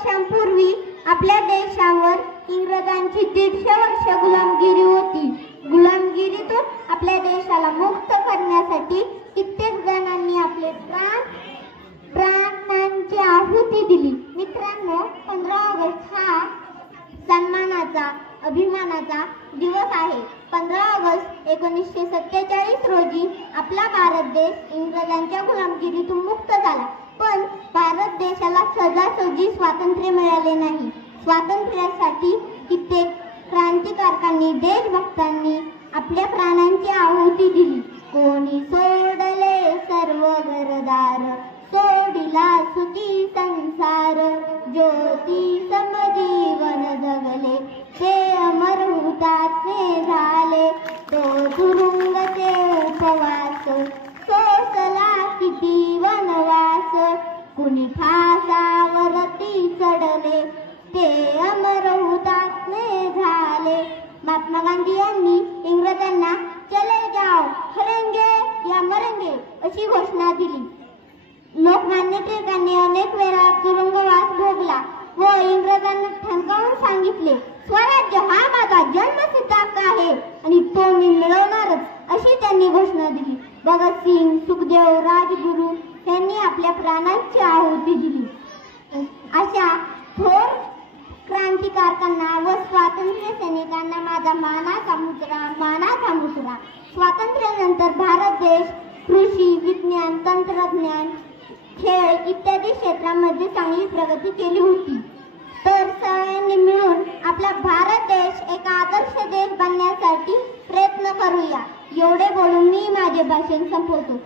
वर्षांपूर्वी आपल्या देशावर इंग्रजांची 150 वर्ष गुलामगिरी होती. गुलामगिरीतून आपल्या देशाला मुक्त करण्यासाठी कित्येक जणांनी आपले प्राणांची आहुती दिली. मित्रांनो, 15 ऑगस्ट हा सन्मानाचा, अभिमानाचा दिवस आहे. 15 ऑगस्ट 1947 रोजी आपला भारत देश इंग्रजांच्या गुलामगिरीतून मुक्त झाला. पण भारत देशाला सहजासहजी स्वातंत्र्य मिळाले नाही. स्वातंत्र्यासाठी कित्येक क्रांतिकारकांनी, देशभक्तांनी आपल्या प्राणांची आहुती दिली. कोणी सोडले सर्व घरदार, सोडिला सुखी संसार, ज्योती समजीवन जगले, ते अमर हुतात्मे झाले. तो तुरुंगचे उपवास, सोसला किती वनवास, कुणी फासावरती चढले, ते अमर हुतात्मे झाले. महात्मा गांधी यांनी इंग्रजांना चले जाओ, हरेंगे या मरेंगे अशी घोषणा दिली. लोकमान्य टिळकांनी अनेक वेळा तुरुंगवास भोगला व इंग्रजांना ठणकावून सांगितले, स्वराज्य हा माझा जन्मसिद्ध हक्क आहे आणि तो मी मिळवणारच अशी त्यांनी घोषणा दिली. भगतसिंग, सुखदेव, राजगुरू यांनी आपल्या प्राणांची आहुती दिली. अशा थोर क्रांतिकारकांना व स्वातंत्र्य सैनिकांना माझा मानाचा मुजरा. स्वातंत्र्यानंतर भारत देश कृषी, विज्ञान, तंत्रज्ञान, खेळ इत्यादी क्षेत्रांमध्ये चांगली प्रगती केली होती. तर सगळ्यांनी मिळून आपला भारत देश एक आदर्श देश बनण्यासाठी प्रयत्न करूया. एवढे बोलून मी माझे भाषण संपवतो.